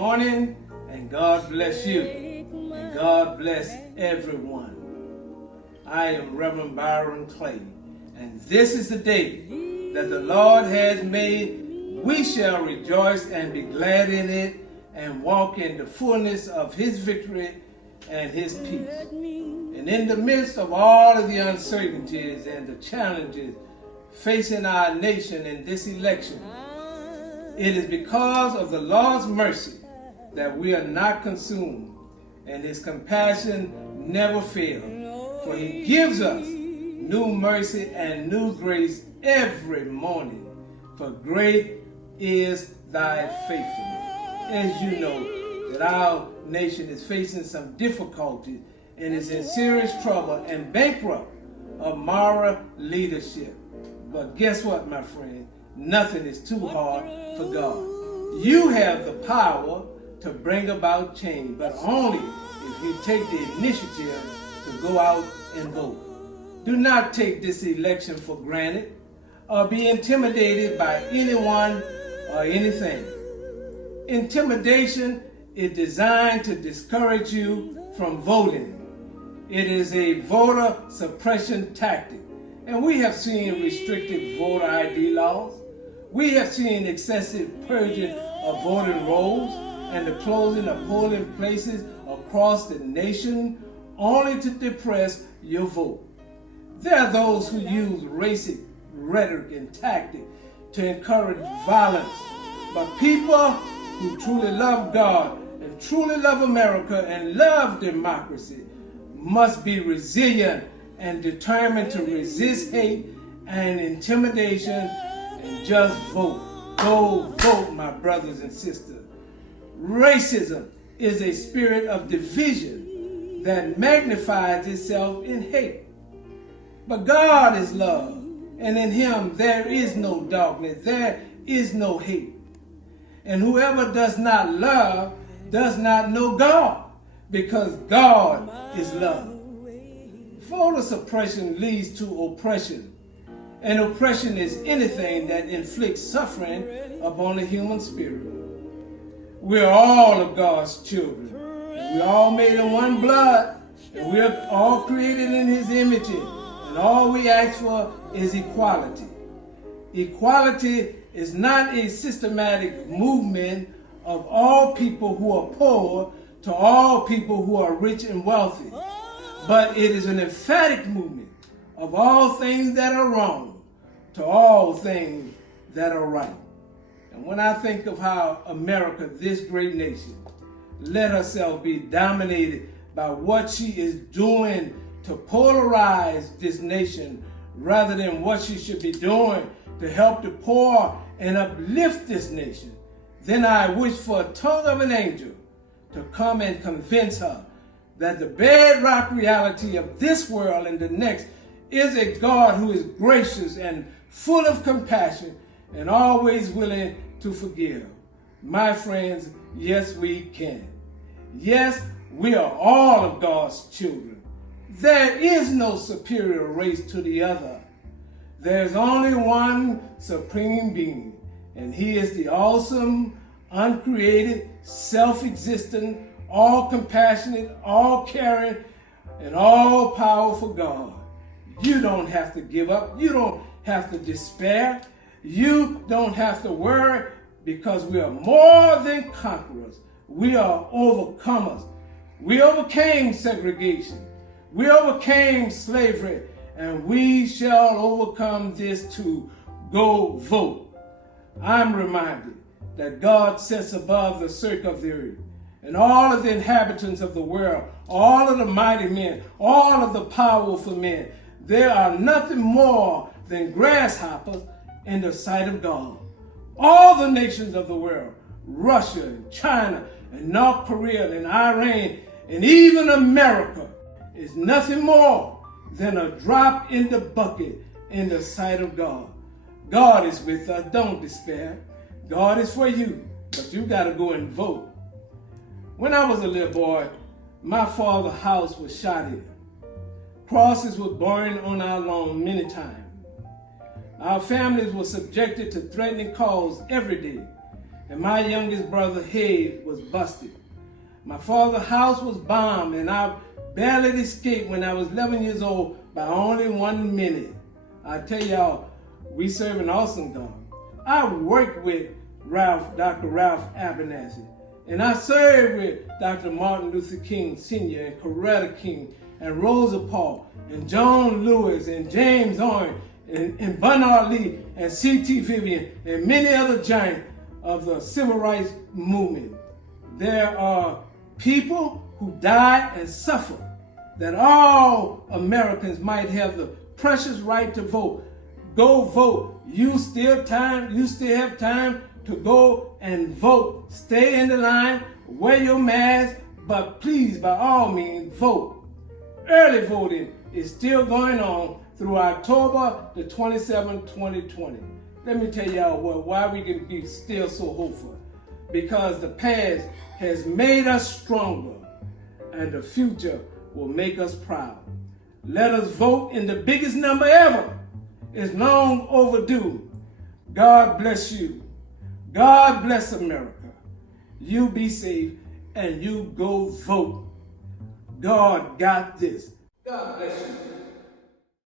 morning, and God bless you, and God bless everyone. I am Reverend Byron Clay, and this is the day that the Lord has made. We shall rejoice and be glad in it, and walk in the fullness of His victory and His peace. And in the midst of all of the uncertainties and the challenges facing our nation in this election, it is because of the Lord's mercy that we are not consumed, and His compassion never fails. For He gives us new mercy and new grace every morning. For great is thy faithfulness. As you know, that our nation is facing some difficulty and is in serious trouble and bankrupt of moral leadership. But guess what, my friend? Nothing is too hard for God. You have the power to bring about change, but only if you take the initiative to go out and vote. Do not take this election for granted or be intimidated by anyone or anything. Intimidation is designed to discourage you from voting. It is a voter suppression tactic. And we have seen restrictive voter ID laws. We have seen excessive purging of voting rolls and the closing of polling places across the nation only to depress your vote. There are those who use racist rhetoric and tactics to encourage violence. But people who truly love God and truly love America and love democracy must be resilient and determined to resist hate and intimidation and just vote. Go vote, my brothers and sisters. Racism is a spirit of division that magnifies itself in hate. But God is love, and in Him there is no darkness, there is no hate. And whoever does not love does not know God, because God is love. Voter suppression leads to oppression, and oppression is anything that inflicts suffering upon the human spirit. We are all of God's children. We are all made of one blood, and we are all created in His image, and all we ask for is equality. Equality is not a systematic movement of all people who are poor to all people who are rich and wealthy, but it is an emphatic movement of all things that are wrong to all things that are right. And when I think of how America, this great nation, let herself be dominated by what she is doing to polarize this nation rather than what she should be doing to help the poor and uplift this nation, then I wish for a tongue of an angel to come and convince her that the bedrock reality of this world and the next is a God who is gracious and full of compassion and always willing to forgive. My friends, yes, we can. Yes, we are all of God's children. There is no superior race to the other. There's only one supreme being, and He is the awesome, uncreated, self-existent, all-compassionate, all-caring, and all-powerful God. You don't have to give up. You don't have to despair. You don't have to worry, because we are more than conquerors. We are overcomers. We overcame segregation. We overcame slavery, and we shall overcome this too. Go vote. I'm reminded that God sits above the circle of the earth, and all of the inhabitants of the world, all of the mighty men, all of the powerful men, they are nothing more than grasshoppers in the sight of God. All the nations of the world, Russia and China and North Korea and Iran and even America, is nothing more than a drop in the bucket in the sight of God. God is with us. Don't despair. God is for you, but you got to go and vote. When I was a little boy, my father's house was shot in. Crosses were burned on our lawn many times. Our families were subjected to threatening calls every day. and my youngest brother's head was busted. My father's house was bombed, and I barely escaped when I was 11 years old by only 1 minute. I tell y'all, we serve an awesome God. I worked with Dr. Ralph Abernathy, and I served with Dr. Martin Luther King Sr. and Coretta King and Rosa Parks and John Lewis and James Owen and Bernard Lee and C.T. Vivian and many other giants of the civil rights movement. There are people who died and suffered that all Americans might have the precious right to vote. Go vote. You still have time to go and vote. Stay in the line, wear your mask, but please, by all means, vote. Early voting is still going on through October the 27th, 2020. Let me tell y'all why we can be still so hopeful. Because the past has made us stronger, and the future will make us proud. Let us vote in the biggest number ever. It's long overdue. God bless you. God bless America. You be safe and you go vote. God got this. God bless you.